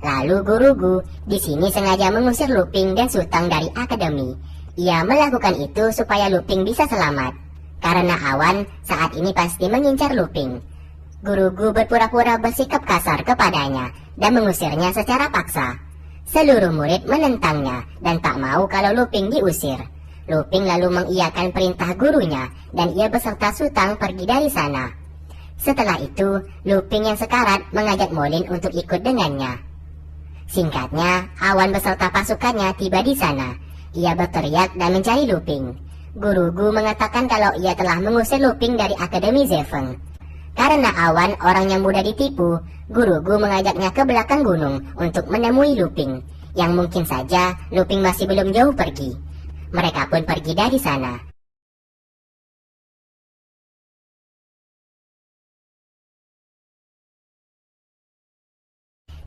Lalu Guru Gu di sini sengaja mengusir Luping dan Sutang dari akademi. Ia melakukan itu supaya Luping bisa selamat. Karena Awan saat ini pasti mengincar Luping. Guru Gu berpura-pura bersikap kasar kepadanya dan mengusirnya secara paksa. Seluruh murid menentangnya dan tak mau kalau Luping diusir. Luping lalu mengiyakan perintah gurunya dan ia beserta Sutang pergi dari sana. Setelah itu, Luping yang sekarat mengajak Molin untuk ikut dengannya. Singkatnya, Awan beserta pasukannya tiba di sana. Ia berteriak dan mencari Luping. Guru Gu mengatakan kalau ia telah mengusir Luping dari Akademi Zefeng. Karena Awan orang yang mudah ditipu, Guru Gu mengajaknya ke belakang gunung untuk menemui Luping. Yang mungkin saja Luping masih belum jauh pergi. Mereka pun pergi dari sana.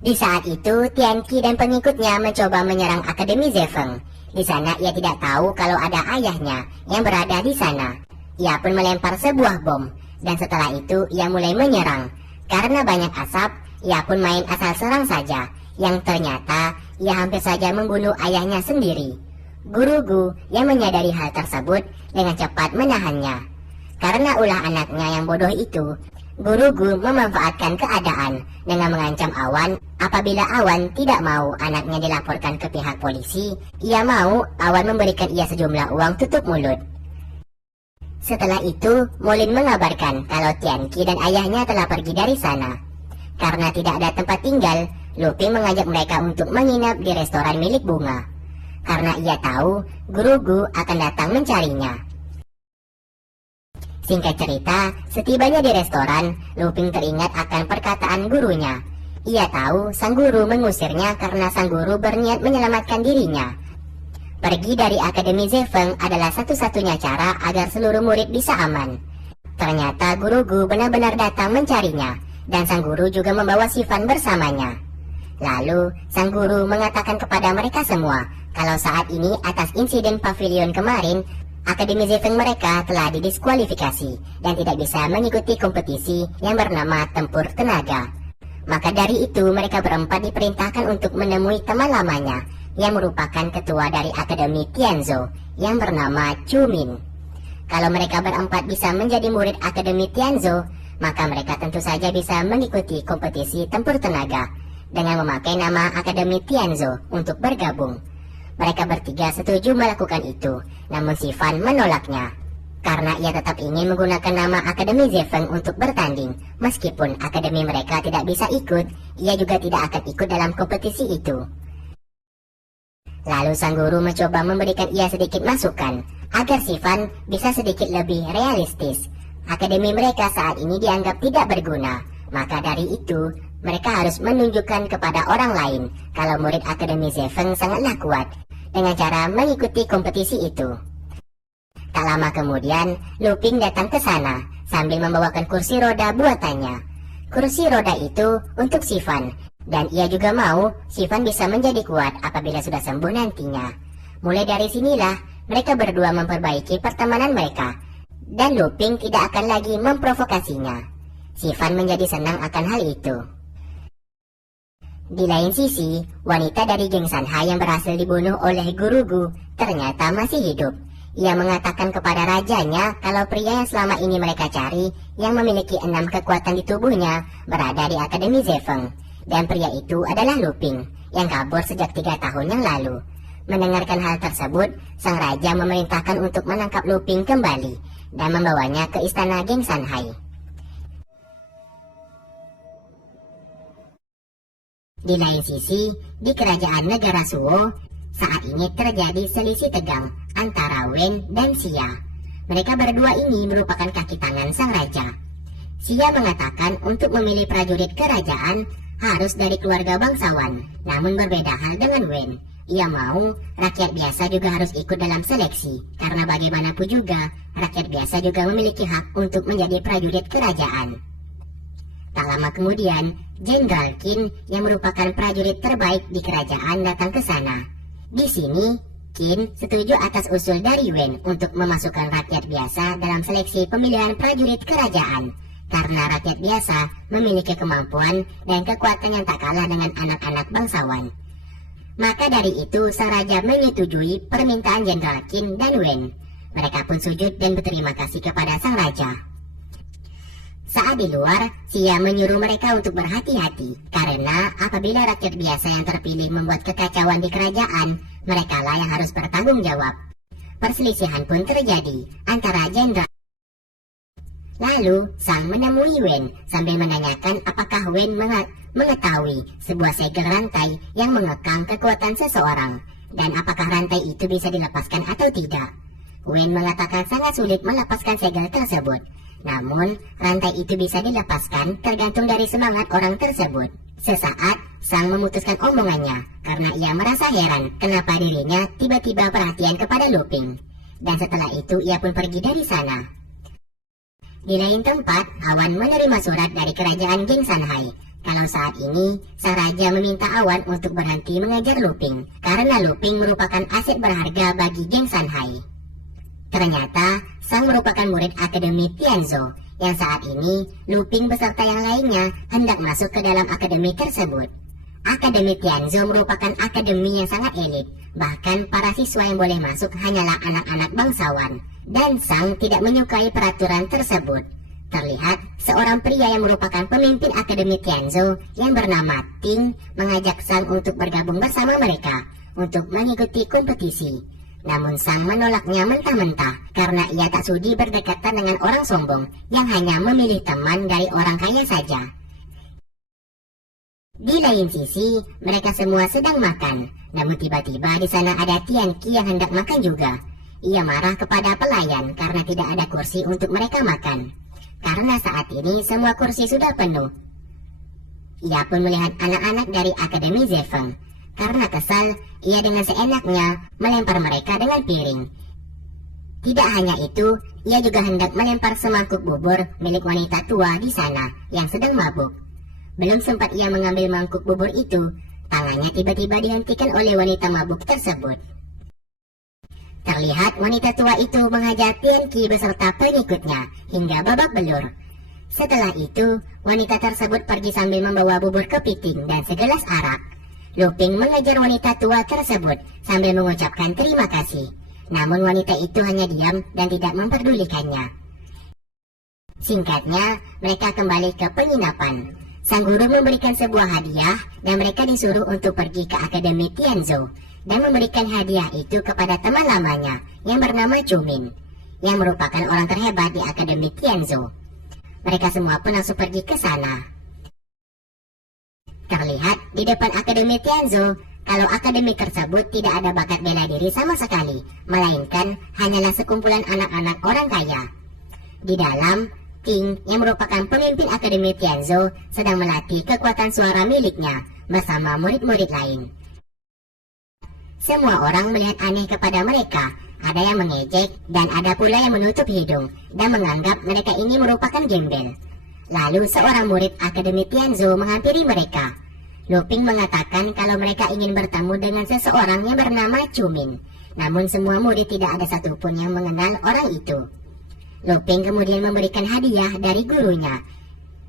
Di saat itu, Tianqi dan pengikutnya mencoba menyerang Akademi Zefeng. Di sana ia tidak tahu kalau ada ayahnya yang berada di sana. Ia pun melempar sebuah bom, dan setelah itu ia mulai menyerang. Karena banyak asap, ia pun main asal serang saja, yang ternyata ia hampir saja membunuh ayahnya sendiri. Guru Gu yang menyadari hal tersebut dengan cepat menahannya. Karena ulah anaknya yang bodoh itu, Guru Gu memanfaatkan keadaan dengan mengancam Awan apabila Awan tidak mau anaknya dilaporkan ke pihak polisi. Ia mau Awan memberikan ia sejumlah uang tutup mulut. Setelah itu, Molin mengabarkan kalau Tianqi dan ayahnya telah pergi dari sana. Karena tidak ada tempat tinggal, Luping mengajak mereka untuk menginap di restoran milik Bunga. Karena ia tahu Guru Gu akan datang mencarinya. Singkat cerita, setibanya di restoran, Luping teringat akan perkataan gurunya. Ia tahu sang guru mengusirnya karena sang guru berniat menyelamatkan dirinya. Pergi dari Akademi Zefeng adalah satu-satunya cara agar seluruh murid bisa aman. Ternyata Guru Gu benar-benar datang mencarinya, dan sang guru juga membawa Sifan bersamanya. Lalu, sang guru mengatakan kepada mereka semua kalau saat ini atas insiden pavilion kemarin, Akademi Zefeng mereka telah didiskualifikasi dan tidak bisa mengikuti kompetisi yang bernama Tempur Tenaga. Maka dari itu mereka berempat diperintahkan untuk menemui teman lamanya yang merupakan ketua dari Akademi Tianzhou yang bernama Chu Min. Kalau mereka berempat bisa menjadi murid Akademi Tianzhou, maka mereka tentu saja bisa mengikuti kompetisi Tempur Tenaga dengan memakai nama Akademi Tianzhou untuk bergabung. Mereka bertiga setuju melakukan itu, namun Sifan menolaknya. Karena ia tetap ingin menggunakan nama Akademi Zefeng untuk bertanding. Meskipun akademi mereka tidak bisa ikut, ia juga tidak akan ikut dalam kompetisi itu. Lalu sang guru mencoba memberikan ia sedikit masukan, agar Sifan bisa sedikit lebih realistis. Akademi mereka saat ini dianggap tidak berguna, maka dari itu, mereka harus menunjukkan kepada orang lain kalau murid Akademi Zefeng sangatlah kuat dengan cara mengikuti kompetisi itu. Tak lama kemudian, Luping datang ke sana sambil membawakan kursi roda buatannya. Kursi roda itu untuk Sifan, dan ia juga mau Sifan bisa menjadi kuat apabila sudah sembuh nantinya. Mulai dari sinilah mereka berdua memperbaiki pertemanan mereka, dan Luping tidak akan lagi memprovokasinya. Sifan menjadi senang akan hal itu. Di lain sisi, wanita dari geng Sanha yang berhasil dibunuh oleh Guru Gu ternyata masih hidup. Ia mengatakan kepada rajanya kalau pria yang selama ini mereka cari, yang memiliki 6 kekuatan di tubuhnya, berada di Akademi Zefeng. Dan pria itu adalah Luping, yang kabur sejak 3 tahun yang lalu. Mendengarkan hal tersebut, sang raja memerintahkan untuk menangkap Luping kembali dan membawanya ke istana geng Sanhai. Di lain sisi, di kerajaan negara Suo, saat ini terjadi selisih tegang antara Wen dan Xia. Mereka berdua ini merupakan kaki tangan sang raja. Xia mengatakan untuk memilih prajurit kerajaan harus dari keluarga bangsawan, namun berbeda hal dengan Wen. Ia mau rakyat biasa juga harus ikut dalam seleksi, karena bagaimanapun juga rakyat biasa juga memiliki hak untuk menjadi prajurit kerajaan. Tak lama kemudian, Jenderal Qin yang merupakan prajurit terbaik di kerajaan datang ke sana. Di sini, Qin setuju atas usul dari Wen untuk memasukkan rakyat biasa dalam seleksi pemilihan prajurit kerajaan. karena rakyat biasa memiliki kemampuan dan kekuatan yang tak kalah dengan anak-anak bangsawan. Maka dari itu sang raja menyetujui permintaan Jenderal Qin dan Wen. Mereka pun sujud dan berterima kasih kepada sang raja. Saat di luar, Xia menyuruh mereka untuk berhati-hati, karena apabila rakyat biasa yang terpilih membuat kekacauan di kerajaan, merekalah yang harus bertanggung jawab. Perselisihan pun terjadi antara jenderal. Lalu, Sang menemui Wen sambil menanyakan apakah Wen mengetahui sebuah segel rantai yang mengekang kekuatan seseorang, dan apakah rantai itu bisa dilepaskan atau tidak. Wen mengatakan sangat sulit melepaskan segel tersebut. Namun, rantai itu bisa dilepaskan tergantung dari semangat orang tersebut. Sesaat, Sang memutuskan omongannya karena ia merasa heran kenapa dirinya tiba-tiba perhatian kepada Luping. Dan setelah itu ia pun pergi dari sana. Di lain tempat, Awan menerima surat dari kerajaan Geng Sanhai. Kalau saat ini, sang raja meminta Awan untuk berhenti mengejar Luping karena Luping merupakan aset berharga bagi Geng Sanhai. Ternyata, Sang merupakan murid Akademi Tianzhou, yang saat ini Luping beserta yang lainnya hendak masuk ke dalam akademi tersebut. Akademi Tianzhou merupakan akademi yang sangat elit, bahkan para siswa yang boleh masuk hanyalah anak-anak bangsawan, dan Sang tidak menyukai peraturan tersebut. Terlihat seorang pria yang merupakan pemimpin Akademi Tianzhou yang bernama Ting mengajak Sang untuk bergabung bersama mereka untuk mengikuti kompetisi. Namun Sang menolaknya mentah-mentah karena ia tak sudi berdekatan dengan orang sombong yang hanya memilih teman dari orang kaya saja. Di lain sisi, mereka semua sedang makan. Namun tiba-tiba di sana ada Tian Qi yang hendak makan juga. Ia marah kepada pelayan karena tidak ada kursi untuk mereka makan. Karena saat ini semua kursi sudah penuh. Ia pun melihat anak-anak dari Akademi Zefeng. Karena kesal, ia dengan seenaknya melempar mereka dengan piring. Tidak hanya itu, ia juga hendak melempar semangkuk bubur milik wanita tua di sana yang sedang mabuk. Belum sempat ia mengambil mangkuk bubur itu, tangannya tiba-tiba dihentikan oleh wanita mabuk tersebut. Terlihat wanita tua itu menghajar Tian Qi beserta pengikutnya hingga babak belur. Setelah itu, wanita tersebut pergi sambil membawa bubur kepiting dan segelas arak. Luping mengejar wanita tua tersebut sambil mengucapkan terima kasih. Namun wanita itu hanya diam dan tidak memperdulikannya. Singkatnya, mereka kembali ke penginapan. Sang guru memberikan sebuah hadiah dan mereka disuruh untuk pergi ke Akademi Tianzhou dan memberikan hadiah itu kepada teman lamanya yang bernama Chumin, yang merupakan orang terhebat di Akademi Tianzhou. Mereka semua pun langsung pergi ke sana. Terlihat di depan Akademi Tianzhou kalau akademi tersebut tidak ada bakat bela diri sama sekali, melainkan hanyalah sekumpulan anak-anak orang kaya. Di dalam, Ting yang merupakan pemimpin Akademi Tianzhou sedang melatih kekuatan suara miliknya bersama murid-murid lain. Semua orang melihat aneh kepada mereka, ada yang mengejek dan ada pula yang menutup hidung dan menganggap mereka ini merupakan gembel. Lalu seorang murid Akademi Tianzhou menghampiri mereka. Luping mengatakan kalau mereka ingin bertemu dengan seseorang yang bernama Chumin. Namun semua murid tidak ada satupun yang mengenal orang itu. Luping kemudian memberikan hadiah dari gurunya.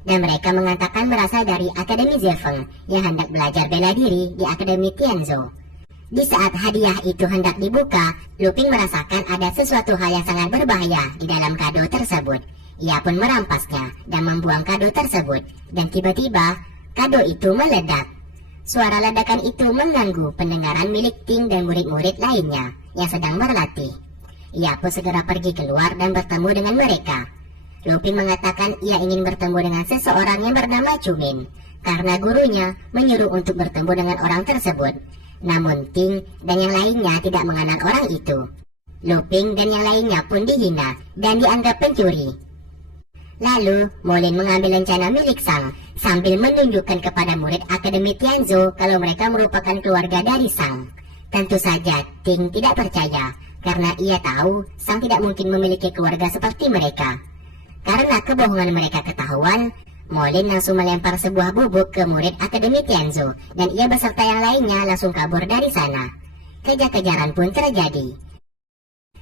Dan mereka mengatakan berasal dari Akademi Zefeng yang hendak belajar bela diri di Akademi Tianzhou. Di saat hadiah itu hendak dibuka, Luping merasakan ada sesuatu hal yang sangat berbahaya di dalam kado tersebut. Ia pun merampasnya dan membuang kado tersebut. Dan tiba-tiba, kado itu meledak. Suara ledakan itu mengganggu pendengaran milik Ting dan murid-murid lainnya yang sedang berlatih. Ia pun segera pergi keluar dan bertemu dengan mereka. Luping mengatakan ia ingin bertemu dengan seseorang yang bernama Chumin, karena gurunya menyuruh untuk bertemu dengan orang tersebut. Namun Ting dan yang lainnya tidak mengenal orang itu. Luping dan yang lainnya pun dihina dan dianggap pencuri. Lalu, Molin mengambil rencana milik Sang sambil menunjukkan kepada murid Akademi Tianzhou kalau mereka merupakan keluarga dari Sang. Tentu saja, Ting tidak percaya karena ia tahu Sang tidak mungkin memiliki keluarga seperti mereka. Karena kebohongan mereka ketahuan, Molin langsung melempar sebuah bubuk ke murid Akademi Tianzhou dan ia beserta yang lainnya langsung kabur dari sana. Kejar-kejaran pun terjadi.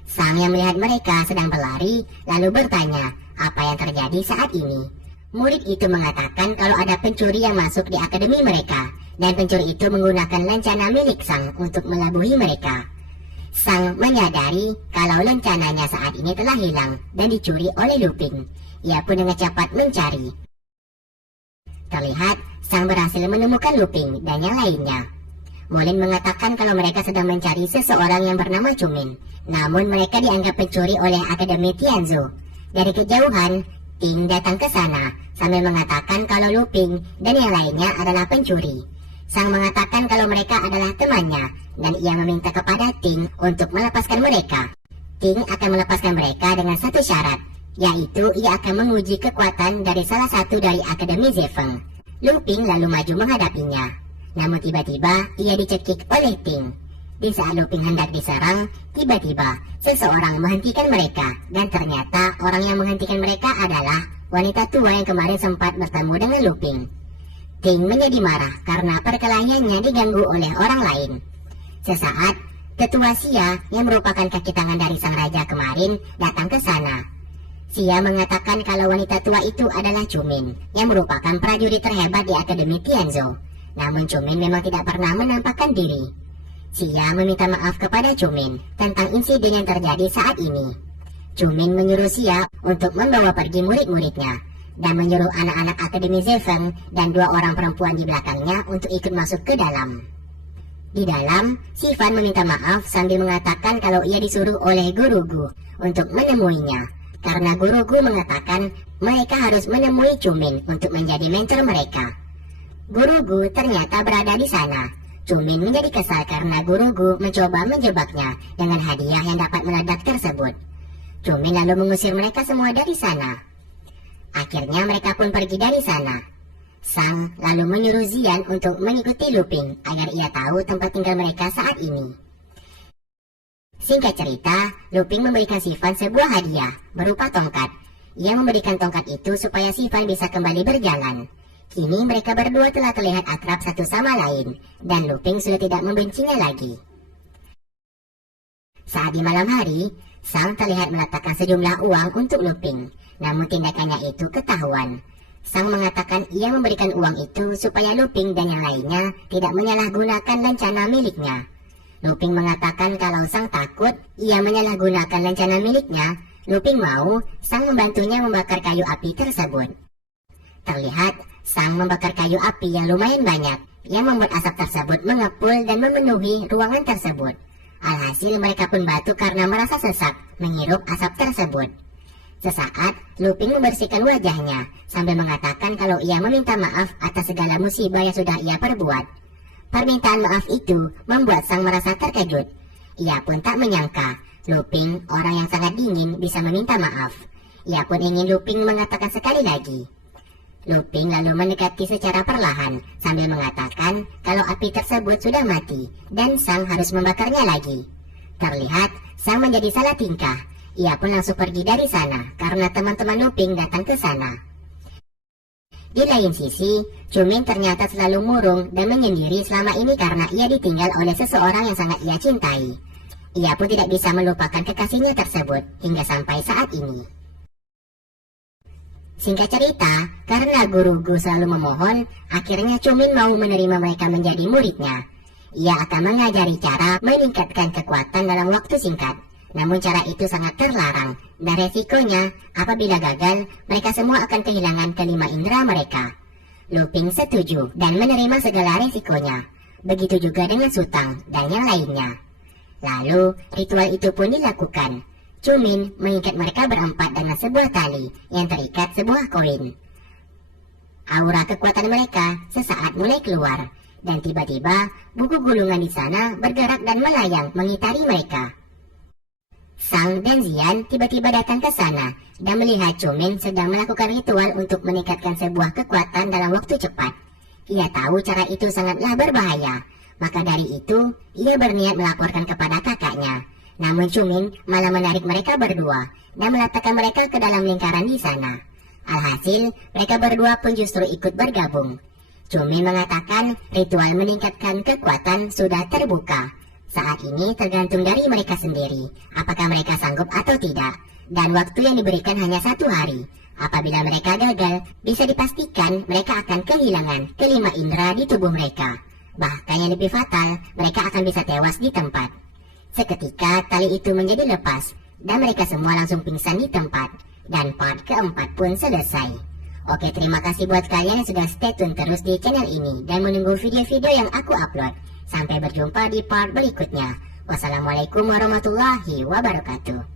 Sang yang melihat mereka sedang berlari lalu bertanya apa yang terjadi saat ini. Murid itu mengatakan kalau ada pencuri yang masuk di akademi mereka, dan pencuri itu menggunakan lencana milik Sang untuk melabuhi mereka. Sang menyadari kalau lencananya saat ini telah hilang dan dicuri oleh Lupin. Ia pun dengan cepat mencari. Terlihat Sang berhasil menemukan Lupin dan yang lainnya. Molin mengatakan kalau mereka sedang mencari seseorang yang bernama Cumin, namun mereka dianggap pencuri oleh Akademi Tianzhu. Dari kejauhan, Ting datang ke sana sambil mengatakan kalau Lupin dan yang lainnya adalah pencuri. Sang mengatakan kalau mereka adalah temannya dan ia meminta kepada Ting untuk melepaskan mereka. Ting akan melepaskan mereka dengan satu syarat, yaitu ia akan menguji kekuatan dari salah satu dari Akademi Zefeng. Lupin lalu maju menghadapinya, namun tiba-tiba ia dicekik oleh Ting. Di saat Lupin hendak diserang, tiba-tiba seseorang menghentikan mereka, dan ternyata orang yang menghentikan mereka adalah wanita tua yang kemarin sempat bertemu dengan Lupin. Ting menjadi marah karena perkelahiannya diganggu oleh orang lain. Sesaat, tetua Xia yang merupakan kaki tangan dari sang raja kemarin datang ke sana. Xia mengatakan kalau wanita tua itu adalah Cumin, yang merupakan prajurit terhebat di Akademi Tianzhu. Namun Cumin memang tidak pernah menampakkan diri. Xia meminta maaf kepada Cumin tentang insiden yang terjadi saat ini. Cumin menyuruh Xia untuk membawa pergi murid-muridnya, dan menyuruh anak-anak Akademi Zefeng dan 2 orang perempuan di belakangnya untuk ikut masuk ke dalam. Di dalam, Sifan meminta maaf sambil mengatakan kalau ia disuruh oleh Guru Gu untuk menemuinya, karena Guru Gu mengatakan mereka harus menemui Cumin untuk menjadi mentor mereka. Guru Gu ternyata berada di sana. Cumin menjadi kesal karena Guru Gu mencoba menjebaknya dengan hadiah yang dapat meledak tersebut. Cumin lalu mengusir mereka semua dari sana. Akhirnya mereka pun pergi dari sana. Sang lalu menyuruh Zian untuk mengikuti Lupin agar ia tahu tempat tinggal mereka saat ini. Singkat cerita, Lupin memberikan Sifan sebuah hadiah berupa tongkat. Ia memberikan tongkat itu supaya Sifan bisa kembali berjalan. Kini mereka berdua telah terlihat akrab satu sama lain, dan Lupin sudah tidak membencinya lagi. Saat di malam hari, Sang terlihat meletakkan sejumlah uang untuk Lupin, namun tindakannya itu ketahuan. Sang mengatakan ia memberikan uang itu supaya Lupin dan yang lainnya tidak menyalahgunakan lencana miliknya. Lupin mengatakan kalau Sang takut ia menyalahgunakan lencana miliknya, Lupin mau Sang membantunya membakar kayu api tersebut. Terlihat Sang membakar kayu api yang lumayan banyak, yang membuat asap tersebut mengepul dan memenuhi ruangan tersebut. Alhasil mereka pun batuk karena merasa sesak menghirup asap tersebut. Sesaat, Lupin membersihkan wajahnya sambil mengatakan kalau ia meminta maaf atas segala musibah yang sudah ia perbuat. Permintaan maaf itu membuat Sang merasa terkejut. Ia pun tak menyangka Lupin, orang yang sangat dingin, bisa meminta maaf. Ia pun ingin Lupin mengatakan sekali lagi. Lupin lalu mendekati secara perlahan sambil mengatakan kalau api tersebut sudah mati dan Sang harus membakarnya lagi. Terlihat Sang menjadi salah tingkah. Ia pun langsung pergi dari sana karena teman-teman Lupin datang ke sana. Di lain sisi, Cumin ternyata selalu murung dan menyendiri selama ini karena ia ditinggal oleh seseorang yang sangat ia cintai. Ia pun tidak bisa melupakan kekasihnya tersebut hingga sampai saat ini. Singkat cerita, karena Guru Gu selalu memohon, akhirnya Cumin mau menerima mereka menjadi muridnya. Ia akan mengajari cara meningkatkan kekuatan dalam waktu singkat. Namun cara itu sangat terlarang, dan resikonya apabila gagal, mereka semua akan kehilangan kelima indera mereka. Lupin setuju dan menerima segala resikonya. Begitu juga dengan Sutang dan yang lainnya. Lalu, ritual itu pun dilakukan. Cumin mengikat mereka berempat dengan sebuah tali yang terikat sebuah koin. Aura kekuatan mereka sesaat mulai keluar, dan tiba-tiba buku gulungan di sana bergerak dan melayang mengitari mereka. Sang dan Zian tiba-tiba datang ke sana dan melihat Cumin sedang melakukan ritual untuk meningkatkan sebuah kekuatan dalam waktu cepat. Ia tahu cara itu sangatlah berbahaya, maka dari itu ia berniat melaporkan kepada kakaknya. Namun Cumin malah menarik mereka berdua dan meletakkan mereka ke dalam lingkaran di sana. Alhasil, mereka berdua pun justru ikut bergabung. Cumin mengatakan ritual meningkatkan kekuatan sudah terbuka. Saat ini tergantung dari mereka sendiri, apakah mereka sanggup atau tidak. dan waktu yang diberikan hanya 1 hari. Apabila mereka gagal, bisa dipastikan mereka akan kehilangan kelima indera di tubuh mereka. Bahkan yang lebih fatal, mereka akan bisa tewas di tempat. Seketika tali itu menjadi lepas, dan mereka semua langsung pingsan di tempat. Dan part keempat pun selesai. Oke, terima kasih buat kalian yang sudah stay tune terus di channel ini dan menunggu video-video yang aku upload. Sampai berjumpa di part berikutnya. Wassalamualaikum warahmatullahi wabarakatuh.